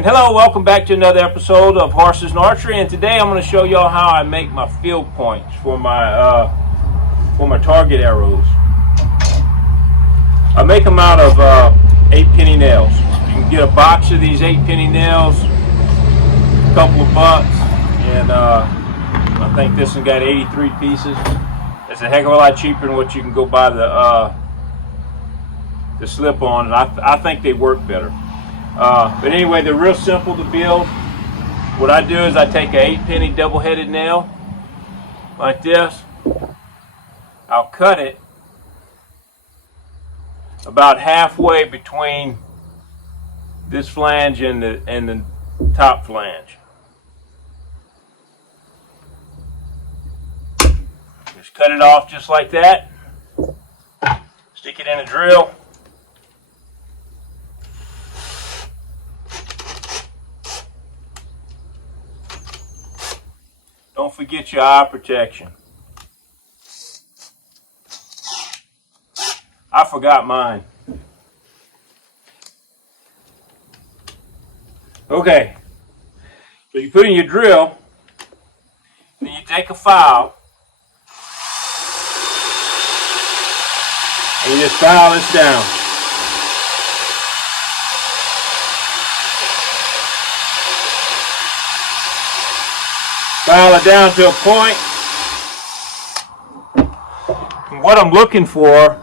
And hello, welcome back to another episode of Horses and Archery. And today I'm going to show y'all how I make my field points for my target arrows. I make them out of 8-penny nails. You can get a box of these 8-penny nails, a couple of bucks, and I think this one got 83 pieces. It's a heck of a lot cheaper than what you can go buy the slip-on, and I think they work better. But anyway, they're real simple to build. What I do is I take an 8-penny double-headed nail like this. I'll cut it about halfway between this flange and the top flange. Just cut it off just like that. Stick it in a drill. Don't forget your eye protection. I forgot mine. Okay, so you put in your drill, then you take a file, and you just file this down. File it down to a point. And what I'm looking for,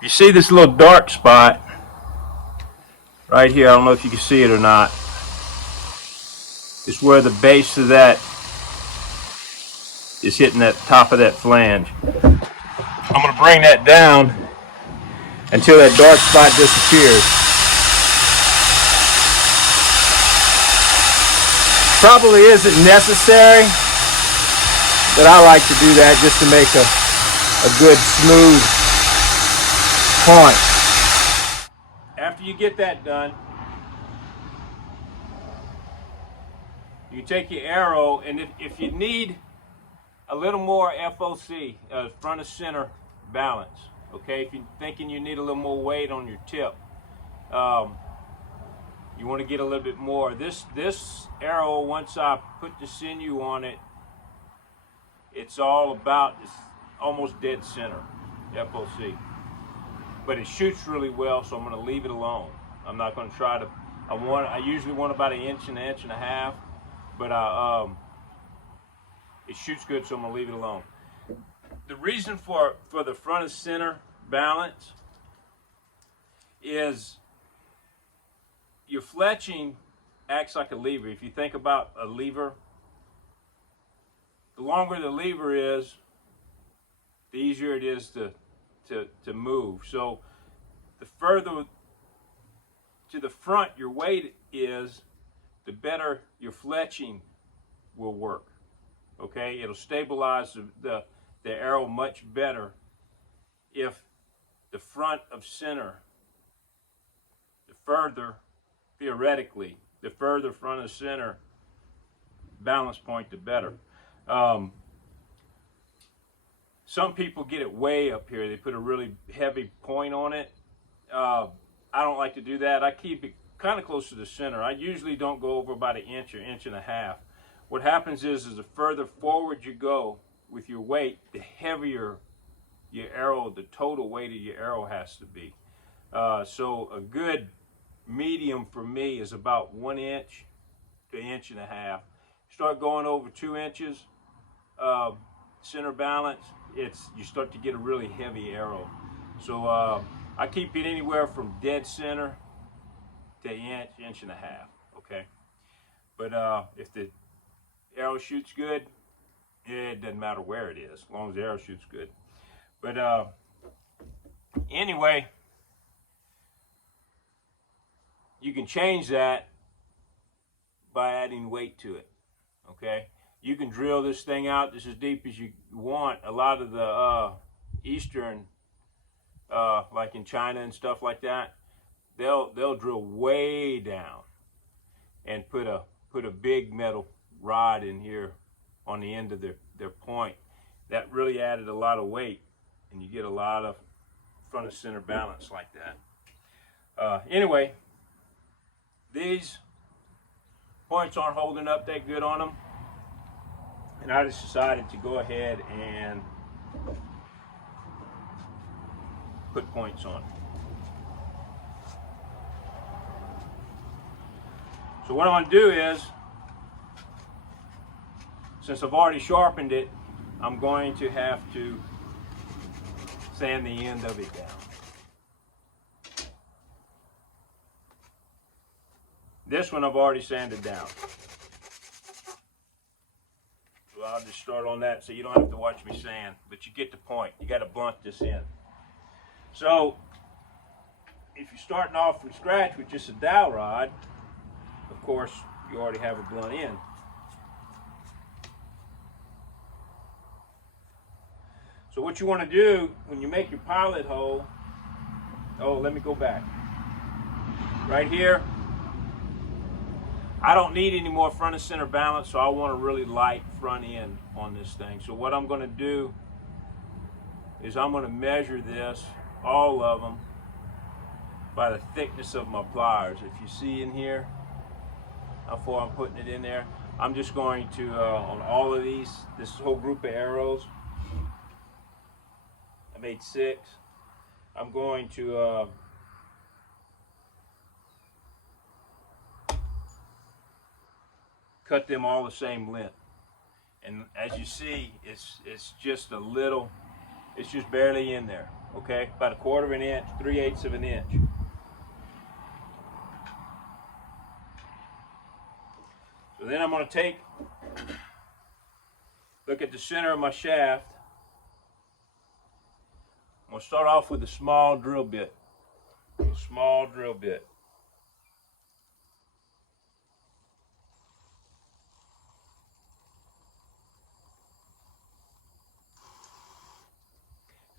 you see this little dark spot right here. I don't know if you can see it or not. It's where the base of that is hitting that top of that flange. I'm going to bring that down until that dark spot disappears. Probably isn't necessary, but I like to do that just to make a good smooth point. After you get that done, you take your arrow, and if you need a little more FOC, front of center balance, okay, if you're thinking you need a little more weight on your tip, you want to get a little bit more. This arrow, once I put the sinew on it, it's almost dead center, FOC. But it shoots really well, so I'm going to leave it alone. I'm not going to try to. I usually want about an inch and a half, but it shoots good, so I'm going to leave it alone. The reason for the front of center balance is your fletching acts like a lever. If you think about a lever, the longer the lever is, the easier it is to move. So the further to the front your weight is, the better your fletching will work. Okay, it'll stabilize the arrow much better if the front of center, theoretically, the further front of center balance point, the better. Some people get it way up here. They put a really heavy point on it. I don't like to do that. I keep it kind of close to the center. I usually don't go over about an inch or inch and a half. What happens is the further forward you go with your weight, the heavier your arrow, the total weight of your arrow has to be. So a good medium for me is about 1 inch to 1.5 inches. Start going over 2 inches center balance, you start to get a really heavy arrow. So I keep it anywhere from dead center to 1 inch, 1.5 inches. Okay, but if the arrow shoots good, it doesn't matter where it is, as long as the arrow shoots good. But anyway, you can change that by adding weight to it. Okay, you can drill this thing out just as deep as you want. A lot of the Eastern, like in China and stuff like that, they'll drill way down and put a big metal rod in here on the end of their point. That really added a lot of weight, and you get a lot of front of center balance like that. Anyway, these points aren't holding up that good on them, and I just decided to go ahead and put points on. So what I'm going to do is, since I've already sharpened it, I'm going to have to sand the end of it down. This one I've already sanded down. So I'll just start on that so you don't have to watch me sand, but you get the point. You got to blunt this in. So if you're starting off from scratch with just a dowel rod, of course you already have a blunt end. So what you want to do when you make your pilot hole, let me go back. Right here, I don't need any more front and center balance, so I want a really light front end on this thing. So what I'm going to do is I'm going to measure this, all of them, by the thickness of my pliers. If you see in here how far I'm putting it in there, I'm just going to, on all of these, this whole group of arrows, I made 6. I'm going to cut them all the same length. And as you see, it's just a little, it's just barely in there, okay? About 1/4 inch, 3/8 of an inch. So then I'm going to take, look at the center of my shaft. I'm going to start off with a small drill bit. A small drill bit.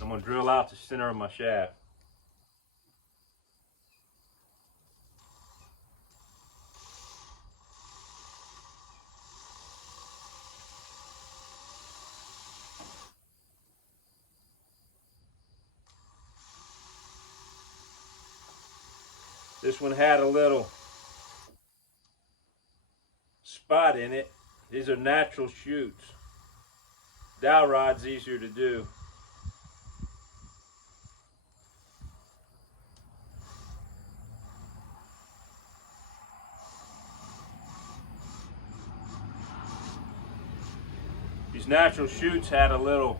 I'm going to drill out the center of my shaft. This one had a little spot in it. These are natural shoots. Dowel rod's easier to do. These natural shoots had a little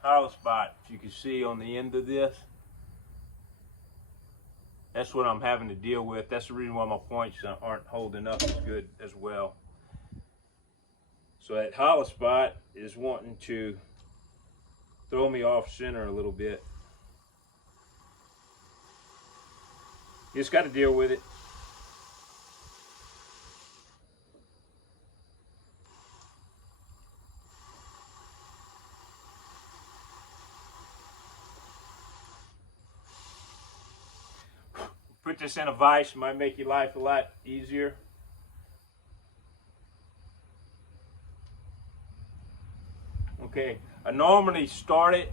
hollow spot, if you can see on the end of this. That's what I'm having to deal with. That's the reason why my points aren't holding up as good as well. So that hollow spot is wanting to throw me off center a little bit. You just got to deal with it. Put this in a vise, might make your life a lot easier. Okay, I normally start it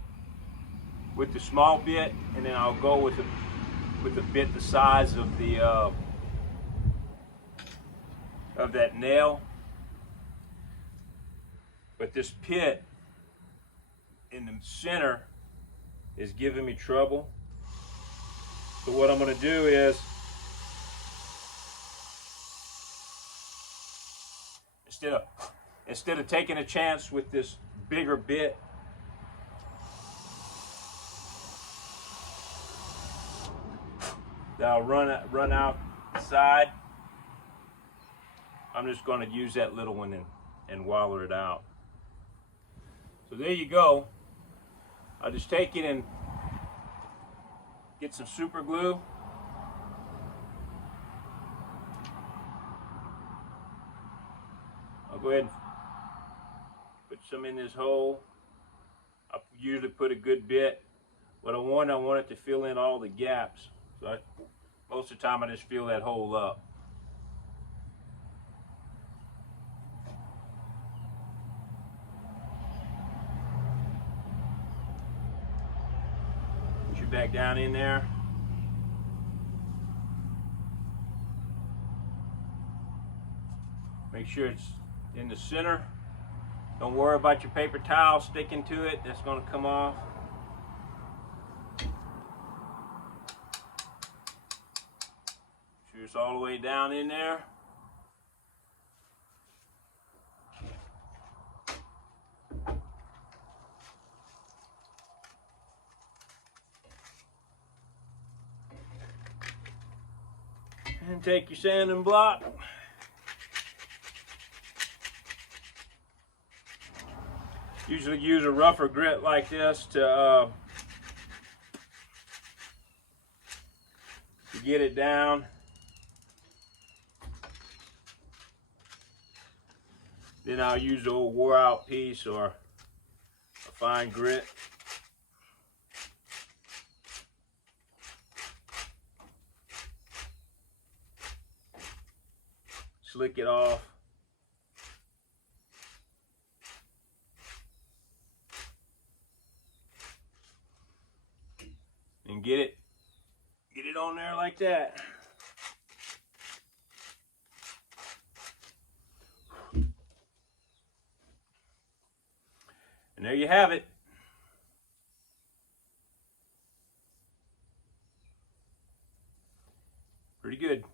with the small bit, and then I'll go with the bit the size of the of that nail. But this pit in the center is giving me trouble. So what I'm going to do is, instead of taking a chance with this bigger bit, that I'll run out the side, I'm just going to use that little one and waller it out. So there you go. I'll just take it and get some super glue. I'll go ahead and put some in this hole. I usually put a good bit. What I want it to fill in all the gaps. So most of the time I just fill that hole up. it back down in there. Make sure it's in the center. Don't worry about your paper towel sticking to it. That's going to come off. Make sure it's all the way down in there. And take your sanding block. Usually use a rougher grit like this to get it down. Then I'll use the old wore out piece or a fine grit. Slick it off. And get it on there like that. And there you have it. Pretty good.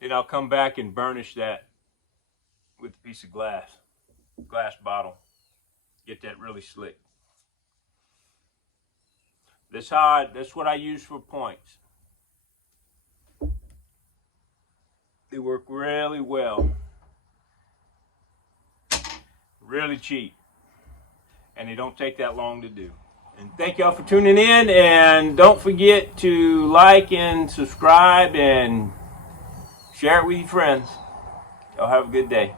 Then I'll come back and burnish that with a piece of glass bottle. Get that really slick. That's what I use for points. They work really well. Really cheap. And they don't take that long to do. And thank y'all for tuning in, and don't forget to like and subscribe and share it with your friends. Y'all have a good day.